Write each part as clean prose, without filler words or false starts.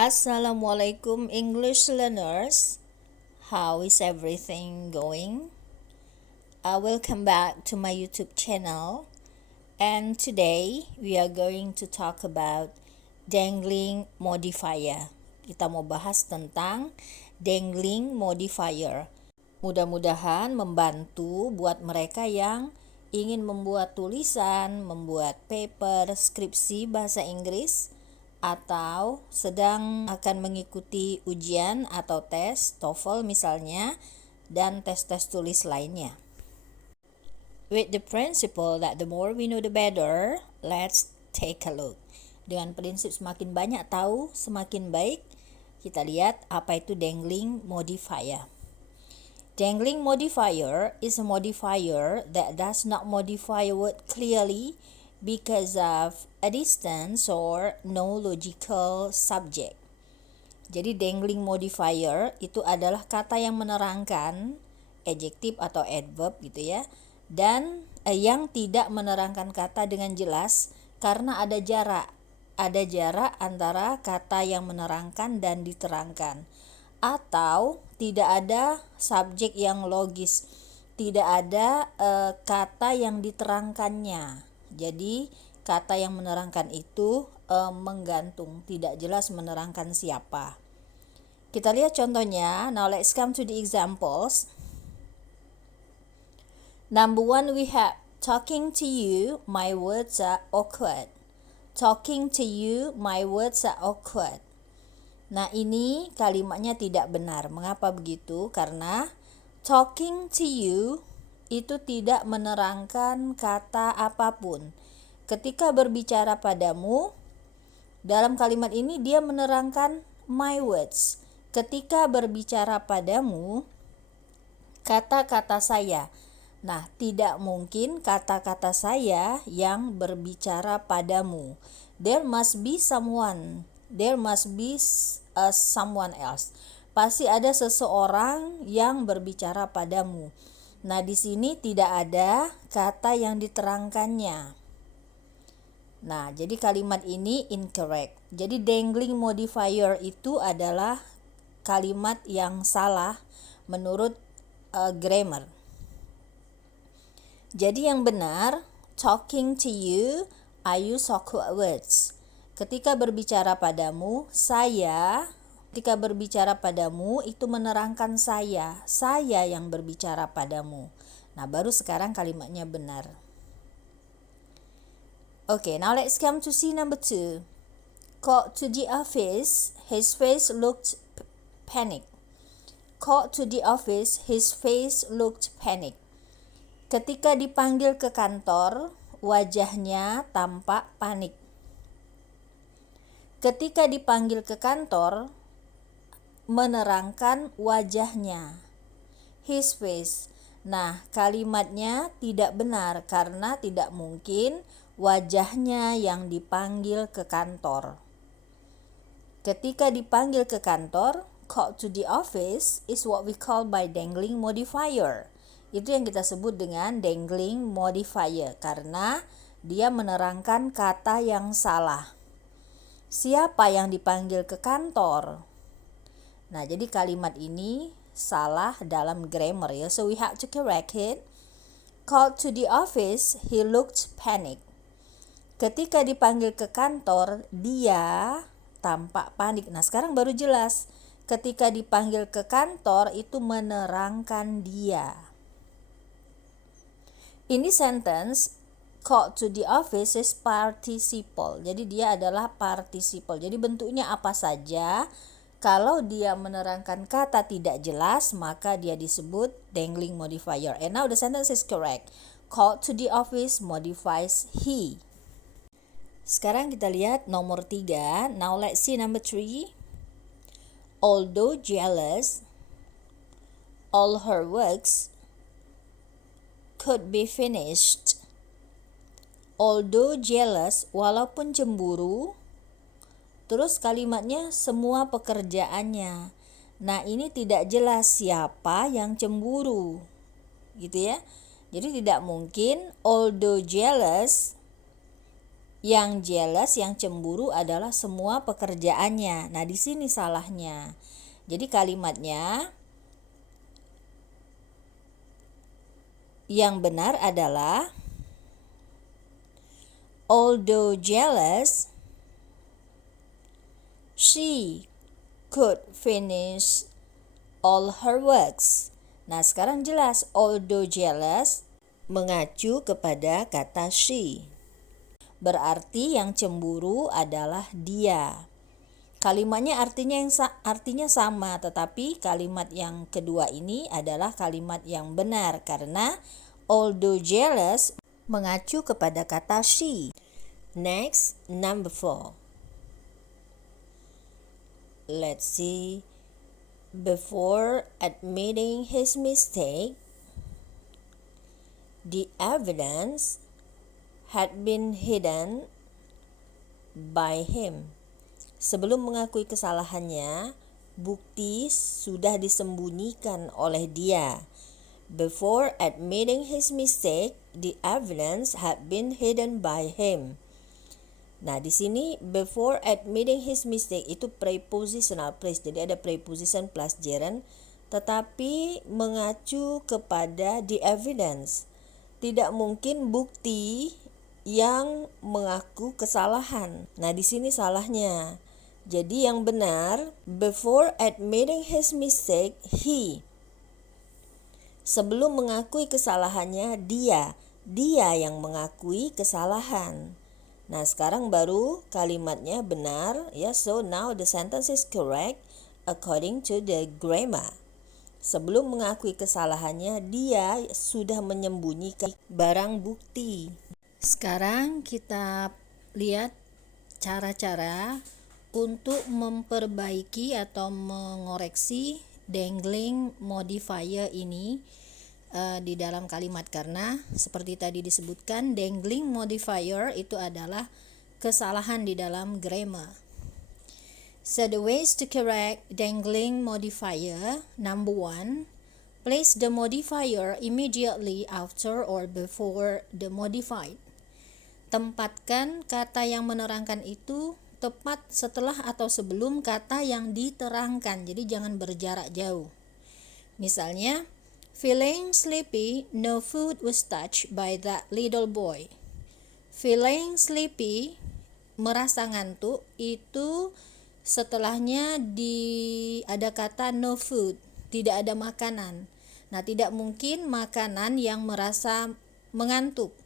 Assalamualaikum English learners. How is everything going? Welcome back to my YouTube channel. And today we are going to talk about dangling modifier. Kita mau bahas tentang dangling modifier. Mudah-mudahan membantu buat mereka yang ingin membuat tulisan, membuat paper, skripsi bahasa Inggris, atau sedang akan mengikuti ujian atau tes TOEFL misalnya, dan tes-tes tulis lainnya. With the principle that the more we know the better, let's take a look. Dengan prinsip semakin banyak tahu, semakin baik, kita lihat apa itu dangling modifier. Dangling modifier is a modifier that does not modify a word clearly because of a distance or no logical subject. Jadi dangling modifier itu adalah kata yang menerangkan, adjective atau adverb gitu ya, dan yang tidak menerangkan kata dengan jelas karena ada jarak antara kata yang menerangkan dan diterangkan, atau tidak ada subjek yang logis, tidak ada kata yang diterangkannya. Jadi kata yang menerangkan itu menggantung, tidak jelas menerangkan siapa. Kita lihat contohnya. Now let's come to the examples. Number 1, we have talking to you, my words are awkward. Talking to you, my words are awkward. Nah, ini kalimatnya tidak benar. Mengapa begitu? Karena talking to you itu tidak menerangkan kata apapun. Ketika berbicara padamu, dalam kalimat ini dia menerangkan my words. Ketika berbicara padamu, kata-kata saya. Nah, tidak mungkin kata-kata saya yang berbicara padamu. There must be someone. There must be someone else. Pasti ada seseorang yang berbicara padamu. Nah, di sini tidak ada kata yang diterangkannya. Nah, jadi kalimat ini incorrect. Jadi dangling modifier itu adalah kalimat yang salah menurut grammar. Jadi yang benar, talking to you, I use awkward words. Ketika berbicara padamu, ketika berbicara padamu itu menerangkan saya yang berbicara padamu. Nah, baru sekarang kalimatnya benar. Okay, now let's come to see number 2. Called to the office, his face looked panic. Called to the office, his face looked panic. Ketika dipanggil ke kantor, wajahnya tampak panik. Ketika dipanggil ke kantor, menerangkan wajahnya, his face. Nah, kalimatnya tidak benar karena tidak mungkin wajahnya yang dipanggil ke kantor. Ketika dipanggil ke kantor, called to the office is what we call by dangling modifier. Itu yang kita sebut dengan dangling modifier karena dia menerangkan kata yang salah. Siapa yang dipanggil ke kantor? Nah, jadi kalimat ini salah dalam grammar ya. So we have to correct it. Called to the office, he looked panic. Ketika dipanggil ke kantor, dia tampak panik. Nah, sekarang baru jelas. Ketika dipanggil ke kantor itu menerangkan dia. Ini sentence called to the office is participle. Jadi dia adalah participle. Jadi bentuknya apa saja? Kalau dia menerangkan kata tidak jelas, maka dia disebut dangling modifier. And now the sentence is correct. Called to the office modifies he. Sekarang kita lihat nomor 3. Now let's see number 3. Although jealous, all her works could be finished. Although jealous, walaupun cemburu, terus kalimatnya semua pekerjaannya. Nah, ini tidak jelas siapa yang cemburu. Gitu ya. Jadi tidak mungkin although jealous Yang jealous, yang cemburu adalah semua pekerjaannya. Nah, di sini salahnya. Jadi kalimatnya yang benar adalah although jealous, she could finish all her works. Nah, sekarang jelas although jealous mengacu kepada kata she. Berarti yang cemburu adalah dia. Kalimatnya artinya sama, tetapi kalimat yang kedua ini adalah kalimat yang benar karena although jealous mengacu kepada kata she. Next, number 4. Let's see. Before admitting his mistake, the evidence had been hidden by him. Sebelum mengakui kesalahannya, bukti sudah disembunyikan oleh dia. Before admitting his mistake, the evidence had been hidden by him. Nah, di sini before admitting his mistake itu prepositional phrase. Jadi ada preposition plus gerund, tetapi mengacu kepada the evidence. Tidak mungkin bukti yang mengaku kesalahan. Nah, di sini salahnya. Jadi yang benar, before admitting his mistake, he. Sebelum mengakui kesalahannya, dia yang mengakui kesalahan. Nah, sekarang baru kalimatnya benar, ya. So now the sentence is correct according to the grammar. Sebelum mengakui kesalahannya, dia sudah menyembunyikan barang bukti. Sekarang kita lihat cara-cara untuk memperbaiki atau mengoreksi dangling modifier ini di dalam kalimat, karena seperti tadi disebutkan dangling modifier itu adalah kesalahan di dalam grammar. So the ways to correct dangling modifier: number 1, place the modifier immediately after or before the modified. Tempatkan kata yang menerangkan itu tepat setelah atau sebelum kata yang diterangkan. Jadi jangan berjarak jauh. Misalnya, feeling sleepy, no food was touched by that little boy. Feeling sleepy, merasa ngantuk, itu setelahnya ada kata no food, tidak ada makanan. Nah, tidak mungkin makanan yang merasa mengantuk.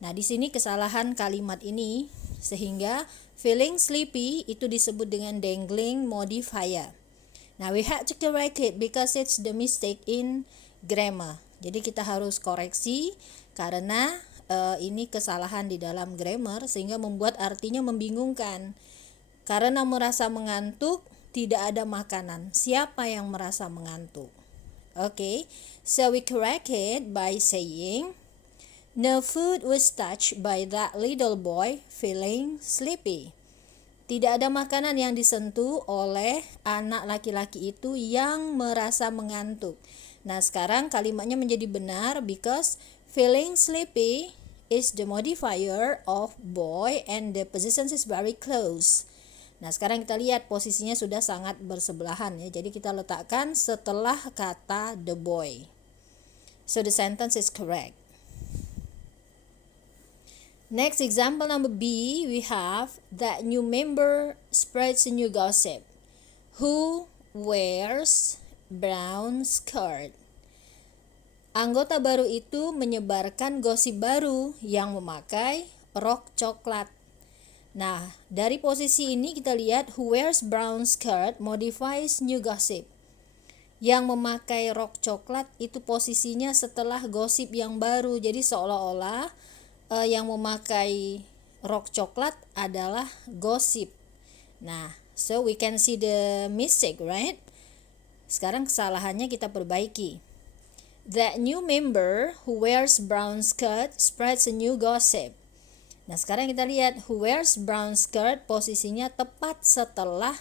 Nah, di sini kesalahan kalimat ini, sehingga feeling sleepy itu disebut dengan dangling modifier. Now we have to correct it because it's the mistake in grammar. Jadi kita harus koreksi karena ini kesalahan di dalam grammar sehingga membuat artinya membingungkan. Karena merasa mengantuk, tidak ada makanan. Siapa yang merasa mengantuk? Okay, so we correct it by saying, no food was touched by that little boy feeling sleepy. Tidak ada makanan yang disentuh oleh anak laki-laki itu yang merasa mengantuk. Nah, sekarang kalimatnya menjadi benar because feeling sleepy is the modifier of boy and the position is very close. Nah, sekarang kita lihat posisinya sudah sangat bersebelahan ya. Jadi kita letakkan setelah kata the boy. So the sentence is correct. Next, example number B, we have that new member spreads a new gossip. Who wears brown skirt? Anggota baru itu menyebarkan gosip baru yang memakai rok coklat. Nah, dari posisi ini kita lihat who wears brown skirt modifies new gossip. Yang memakai rok coklat itu posisinya setelah gosip yang baru. Jadi seolah-olah yang memakai rok coklat adalah gosip. Nah, so we can see the mistake, right? Sekarang kesalahannya kita perbaiki. That new member who wears brown skirt spreads a new gossip. Nah, sekarang kita lihat who wears brown skirt posisinya tepat setelah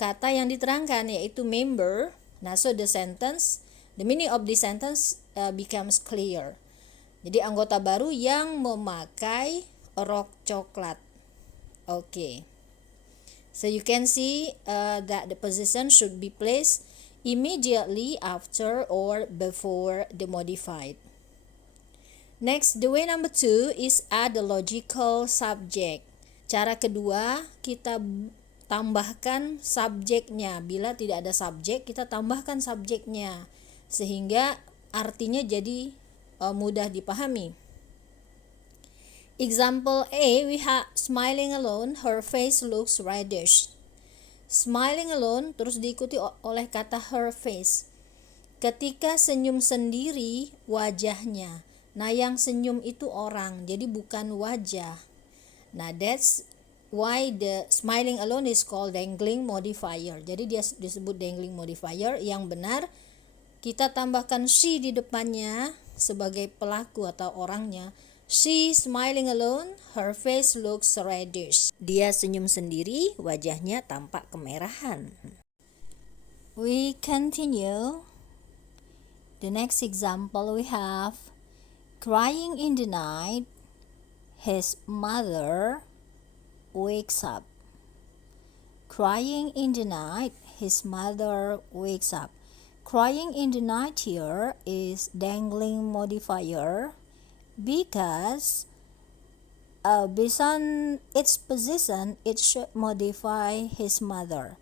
kata yang diterangkan yaitu member. Nah, so the meaning of the sentence becomes clear. Jadi anggota baru yang memakai rok coklat. Okay. So you can see that the position should be placed immediately after or before the modified. Next, the way number 2 is add the logical subject. Cara kedua, kita tambahkan subjeknya. Bila tidak ada subjek, kita tambahkan subjeknya sehingga artinya jadi mudah dipahami. Example A, we have smiling alone, her face looks reddish. Smiling alone terus diikuti oleh kata her face. Ketika senyum sendiri, wajahnya. Nah, yang senyum itu orang, jadi bukan wajah. Nah, that's why the smiling alone is called dangling modifier. Jadi dia disebut dangling modifier. Yang benar kita tambahkan she di depannya sebagai pelaku atau orangnya. She smiling alone, her face looks reddish. Dia senyum sendiri, wajahnya tampak kemerahan. We continue. The next example we have crying in the night, his mother wakes up. Crying in the night, his mother wakes up. Crying in the night here is dangling modifier because based on its position, it should modify his mother.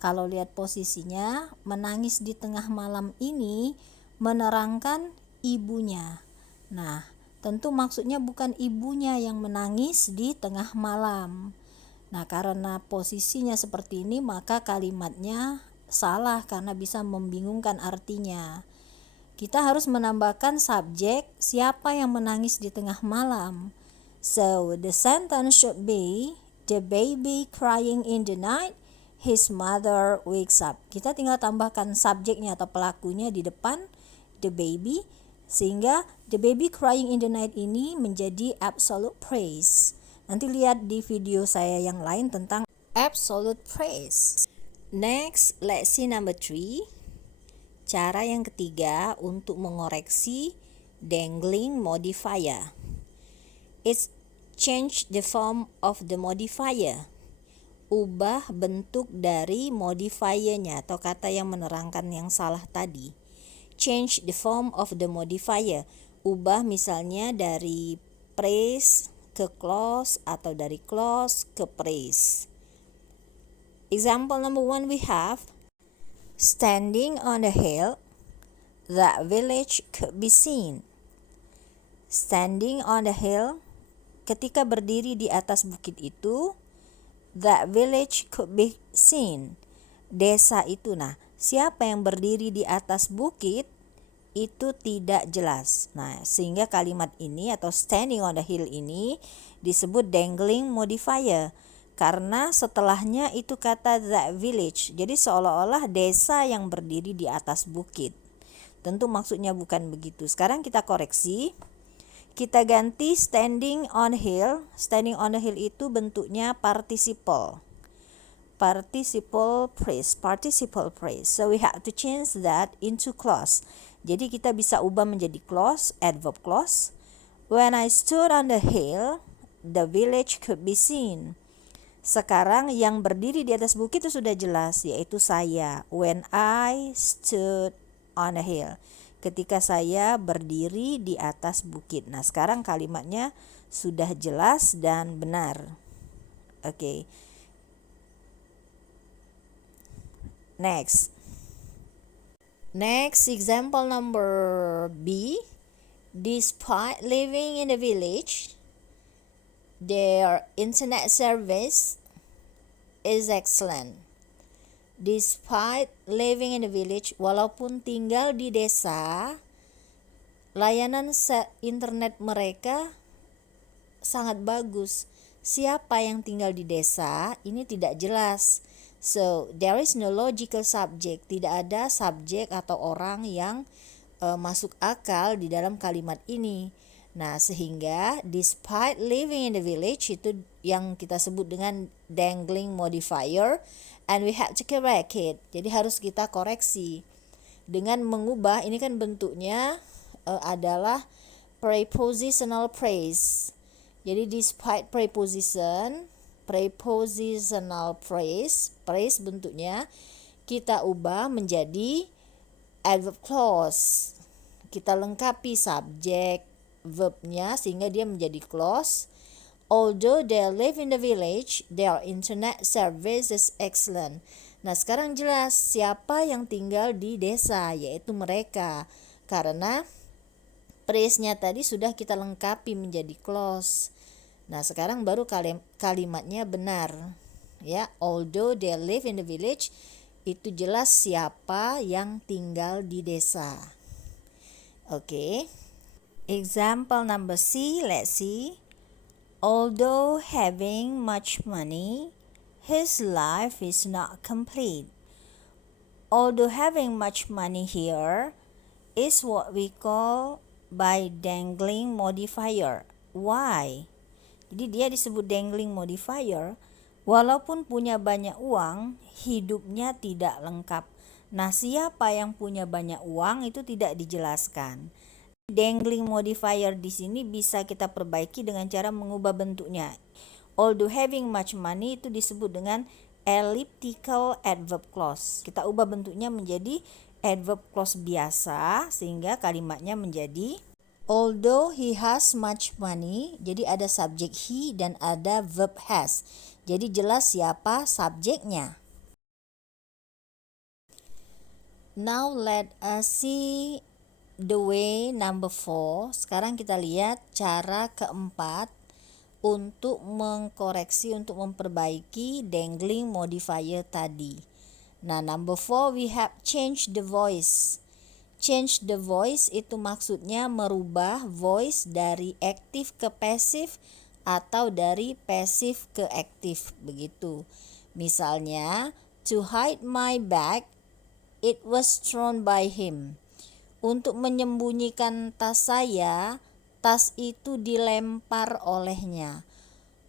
Kalau lihat posisinya, menangis di tengah malam ini menerangkan ibunya. Nah, tentu maksudnya bukan ibunya yang menangis di tengah malam. Nah, karena posisinya seperti ini, maka kalimatnya salah karena bisa membingungkan artinya. Kita harus menambahkan subjek siapa yang menangis di tengah malam. So, the sentence should be, the baby crying in the night, his mother wakes up. Kita tinggal tambahkan subjeknya atau pelakunya di depan, the baby, sehingga the baby crying in the night ini menjadi absolute praise. Nanti lihat di video saya yang lain tentang absolute praise. Next, let's see number 3. Cara yang ketiga untuk mengoreksi dangling modifier. It's change the form of the modifier. Ubah bentuk dari modifiernya atau kata yang menerangkan yang salah tadi. Change the form of the modifier. Ubah misalnya dari praise ke clause atau dari clause ke praise. Example number 1 we have standing on the hill, that village could be seen. Standing on the hill, ketika berdiri di atas bukit itu, that village could be seen. Desa itu, nah, siapa yang berdiri di atas bukit itu tidak jelas. Nah, sehingga kalimat ini atau standing on the hill ini disebut dangling modifier. Karena setelahnya itu kata that village. Jadi seolah-olah desa yang berdiri di atas bukit. Tentu maksudnya bukan begitu. Sekarang kita koreksi. Kita ganti standing on hill. Standing on the hill itu bentuknya participle. Participle phrase. So we have to change that into clause. Jadi kita bisa ubah menjadi clause, adverb clause. When I stood on the hill, the village could be seen. Sekarang yang berdiri di atas bukit itu sudah jelas, yaitu saya. When I stood on a hill. Ketika saya berdiri di atas bukit. Nah, sekarang kalimatnya sudah jelas dan benar. Oke. Next, example number B. Despite living in a village, their internet service is excellent. Despite living in a village, walaupun tinggal di desa, layanan internet mereka sangat bagus. Siapa yang tinggal di desa ini tidak jelas. So, there is no logical subject. Tidak ada subjek atau orang yang masuk akal di dalam kalimat ini. Nah, sehingga despite living in the village itu yang kita sebut dengan dangling modifier, and we had to correct it. Jadi harus kita koreksi dengan mengubah. Ini kan bentuknya adalah prepositional phrase. Jadi despite preposition prepositional phrase. Phrase bentuknya kita ubah menjadi adverb clause. Kita lengkapi subjek, verbnya sehingga dia menjadi clause. Although they live in the village, their internet service is excellent. Nah, sekarang jelas siapa yang tinggal di desa, yaitu mereka. Karena phrase-nya tadi sudah kita lengkapi menjadi clause. Nah, sekarang baru kalimatnya benar. Ya, although they live in the village, itu jelas siapa yang tinggal di desa. Oke. Example number C, let's see. Although having much money, his life is not complete. Although having much money here is what we call by dangling modifier. Why? Jadi dia disebut dangling modifier, walaupun punya banyak uang, hidupnya tidak lengkap. Nah, siapa yang punya banyak uang itu tidak dijelaskan. Dangling modifier di sini bisa kita perbaiki dengan cara mengubah bentuknya. Although having much money itu disebut dengan elliptical adverb clause. Kita ubah bentuknya menjadi adverb clause biasa sehingga kalimatnya menjadi although he has much money. Jadi ada subjek he dan ada verb has. Jadi jelas siapa subjeknya. Now let us see the way number 4. Sekarang kita lihat cara keempat untuk mengkoreksi, untuk memperbaiki dangling modifier tadi. Nah, number 4 we have change the voice. Change the voice itu maksudnya merubah voice dari aktif ke pasif atau dari pasif ke aktif, begitu. Misalnya, to hide my bag, it was thrown by him. Untuk menyembunyikan tas saya, tas itu dilempar olehnya.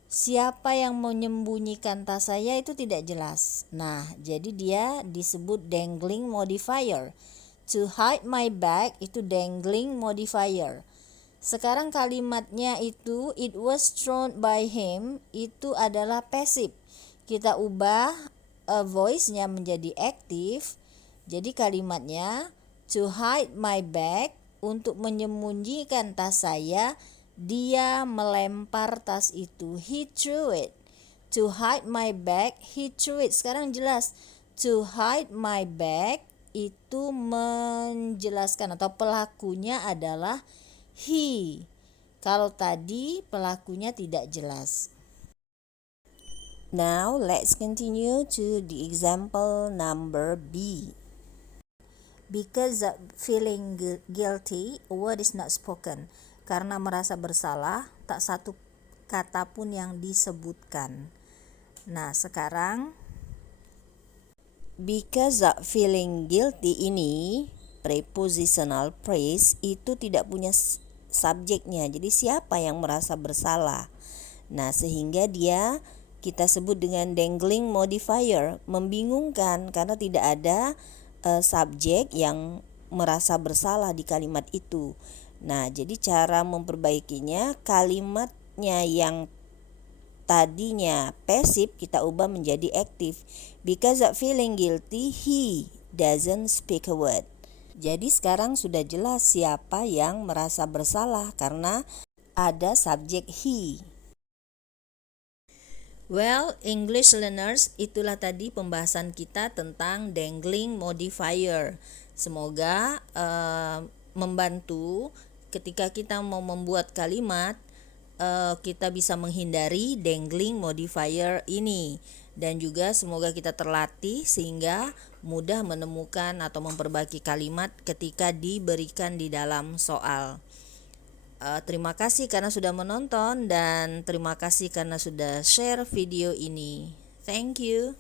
Siapa yang menyembunyikan tas saya itu tidak jelas. Nah, jadi dia disebut dangling modifier. To hide my bag itu dangling modifier. Sekarang kalimatnya itu it was thrown by him itu adalah passive. Kita ubah voice-nya menjadi aktif. Jadi kalimatnya to hide my bag, untuk menyembunyikan tas saya, dia melempar tas itu. He threw it. To hide my bag, he threw it. Sekarang jelas. To hide my bag itu menjelaskan atau pelakunya adalah he. Kalau tadi pelakunya tidak jelas. Now let's continue to the example number B. Because of feeling guilty, a word is not spoken. Karena merasa bersalah, tak satu kata pun yang disebutkan. Nah, sekarang because of feeling guilty ini prepositional phrase itu tidak punya subjeknya. Jadi siapa yang merasa bersalah? Nah, sehingga dia kita sebut dengan dangling modifier, membingungkan karena tidak ada subjek yang merasa bersalah di kalimat itu. Nah, jadi cara memperbaikinya, kalimatnya yang tadinya pasif kita ubah menjadi aktif. Because of feeling guilty, he doesn't speak a word. Jadi sekarang sudah jelas siapa yang merasa bersalah karena ada subjek he. Well, English learners, itulah tadi pembahasan kita tentang dangling modifier. Semoga membantu ketika kita mau membuat kalimat, kita bisa menghindari dangling modifier ini. Dan juga semoga kita terlatih sehingga mudah menemukan atau memperbaiki kalimat ketika diberikan di dalam soal. Terima kasih karena sudah menonton dan terima kasih karena sudah share video ini. Thank you.